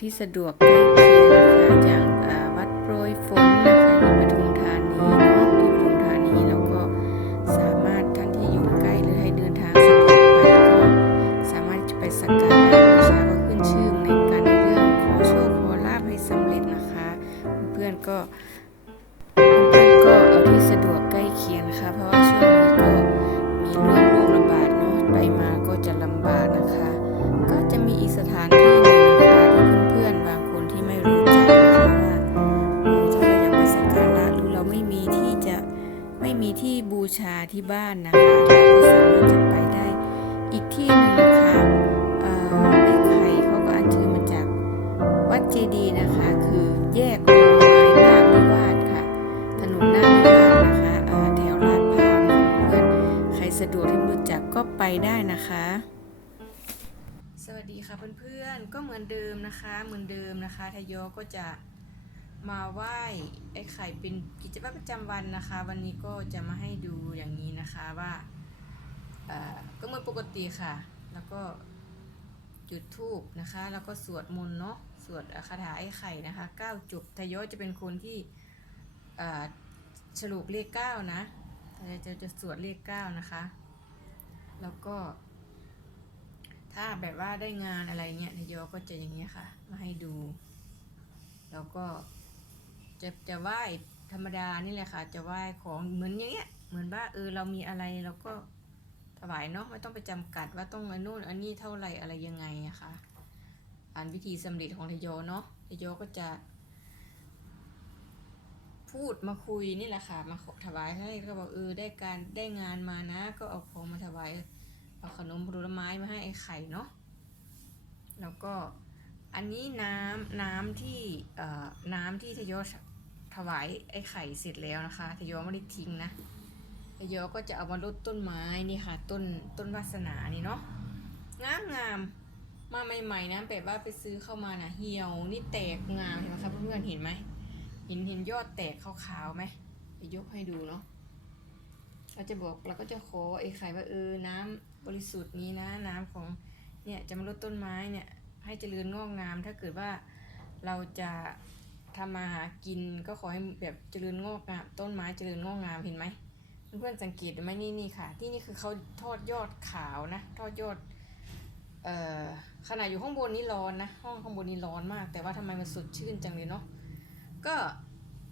ที่สะดวกใกล้เคียงนะคะอย่าง ม่มีที่บูชาที่บ้านนะคะเราก็สามารถจะไปได้อีกที่หนึ่งนะคะเอ่อไอ้ไข่เขาก็อัญเชิญมาจากวัดเจดีย์นะคะ คือแยกโรงไม้นาคนิวาสค่ะ ถนนนาคนิวาสนะคะเอ่อแถวลาดพร้าวนะเพื่อนใครสะดวกที่ไม่รู้จักก็ไปได้นะคะ สวัสดีค่ะเพื่อนๆก็เหมือนเดิมนะคะ เหมือนเดิมนะคะทยอก็จะ มาไหว้ไอ้ไข่เป็นกิจวัตรประจำวันนะคะ วันนี้ก็จะมาให้ดูอย่างนี้นะคะว่าเอ่อก็เหมือนปกติค่ะ แล้วก็จุดธูปนะคะ แล้วก็สวดมนต์เนาะสวดคาถาไอ้ไข่นะคะเก้าจบทยอยจะเป็นคนที่เอ่อฉลุเลขเก้านะทยอจะจะสวดเลขเก้านะคะ แล้วก็ ถ้าแบบว่าได้งานอะไรเงี้ยนายโยก็จะอย่างเงี้ยค่ะ มาให้ดู แล้วก็ จะจะไหว้ธรรมดานี่แหละค่ะ จะไหว้ของเหมือนอย่างเงี้ย เหมือนว่าเออเรามีอะไรเราก็ถวายเนาะไม่ต้องไปจำกัดว่าต้องอันนู่นอันนี้เท่าไหร่อะไรยังไงอะค่ะอ่านวิธีสำเร็จของทยโยเนาะทยโยก็จะ พูดมาคุยนี่แหละค่ะ มาถวายให้ก็บอกเออได้การได้งานมานะ ก็เอาของมาถวายเอาขนมผลไม้มาให้ไอ้ไข่เนาะแล้วก็อันนี้น้ำน้ำที่เอ่อน้ำที่ทยศ ถวายไอ้ไข่เสร็จแล้วนะคะทยศไม่ได้ทิ้งนะทยศก็จะเอามาลดต้นไม้นี่ค่ะ ต้นต้นวาสนานี่เนาะงามงามมาใหม่ๆนะแบบว่าไปซื้อเข้ามานะเหี่ยวนี่แตกงามเห็นไหมคะเพื่อนๆเห็นไหมเห็นเห็นยอดแตกขาวๆไหมจะยกให้ดูเนาะเราจะบอกเราก็จะขอไอ้ไข่ว่าเออน้ำบริสุทธิ์นี้นะน้ำของเนี่ยจะมาลดต้นไม้เนี่ยให้เจริญงอกงามถ้าเกิดว่าเราจะ ทำมาหากินก็ขอให้แบบเจริญงอกงามต้นไม้เจริญงอกงามเห็นไหมเพื่อนๆสังเกตไหมนี่นี่ค่ะ ที่นี่คือเขาทอดยอดขาวนะทอดยอดเอ่อขนาดอยู่ข้างบนนี่ร้อนนะ ห้องข้างบนนี่ร้อนมาก แต่ว่าทำไมมันสดชื่นจังเลยเนาะก็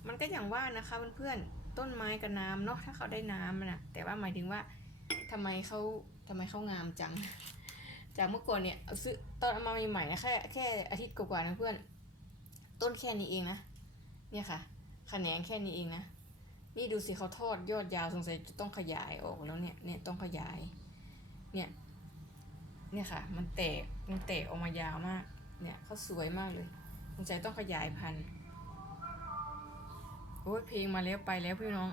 มันก็อย่างว่านะคะเพื่อนๆต้นไม้กับน้ำเนาะถ้าเขาได้น้ำนะแต่ว่าหมายถึงว่าทำไมเขาทำไมเขางามจัง จากเมื่อก่อนเนี่ยซื้อตอนเอามาใหม่ๆนะแค่แค่อาทิตย์กว่าๆนะเพื่อน ต้นแค่นี้เองนะ เนี่ยค่ะแขนงแค่นี้เองนะ นี่ดูสิเขาทอดยอดยาวสงสัยจะต้องขยายออกแล้วเนี่ย เนี่ยต้องขยาย เนี่ย เนี่ยค่ะ มันแตก มันแตกออกมายาวมาก เนี่ยเขาสวยมากเลยสงสัยต้องขยายพันธุ์โอ้ยเพลงมาแล้วไปแล้วพี่น้อง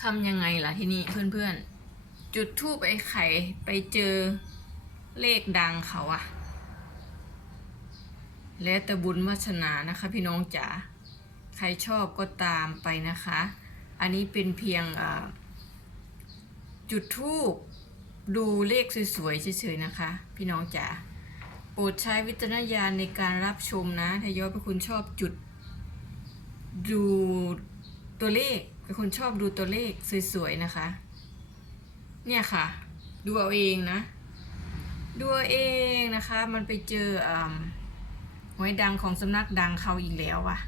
ทำยังไงล่ะที่นี่เพื่อนๆ จุดทูปไอ้ไข่ไปเจอเลขดังเขาอะ แล้วแต่บุญวาสนานะคะพี่น้องจ๋าใครชอบก็ตามไปนะคะ อันนี้เป็นเพียงจุดทูปดูเลขสวยๆเฉยๆนะคะ พี่น้องจ๋าโปรดใช้วิจารณญาณในการรับชมนะถ้ายอดเป็นคุณชอบจุด ดูตัวเลขเป็นคนชอบดูตัวเลขสวยๆนะคะ เนี่ยค่ะ ดูเอาเองนะ ดูเอาเองนะคะ มันไปเจออ่า วยดังของสำนักดังเขาอีกแล้วอะ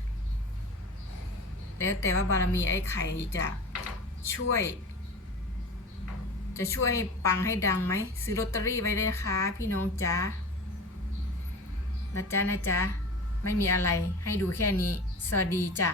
แล้วแต่ว่าบารมีไอ้ไข่จะช่วย จะช่วยให้ปังให้ดังไหม ซื้อลอตเตอรี่ไว้เลยนะคะพี่น้องจ้านะจ๊ะนะจ๊ะไม่มีอะไรให้ดูแค่นี้ สวัสดีจ้ะ